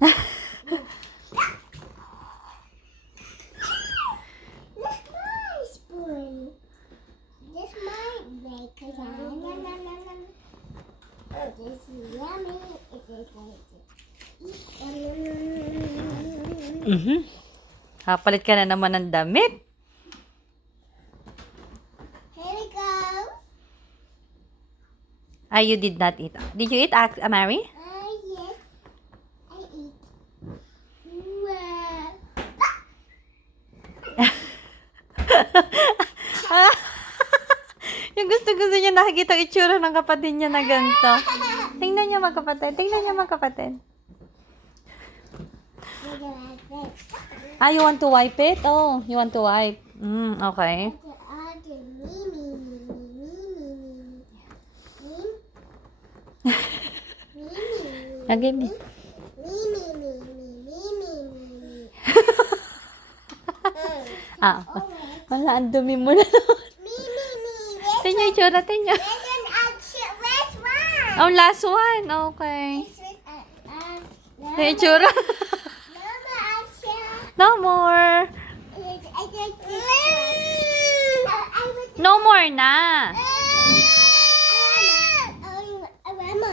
That's my spoon. That's my bacon. Oh, this is yummy. Papalit ka na naman ng damit. Here we go. You did not eat. Did you eat, Mary? Yes. I eat. Wow. Yung gusto niya nakikita ang itsura ng kapatid niya na ganito. Tingnan niya magkapatid. You want to wipe it? Oh, you want to wipe. Okay. Again. Wala, ang dumi mo na. Tingnan yung itsura, tingnan. Oh, last one. Okay. Tingnan yung itsura. No more. No more na.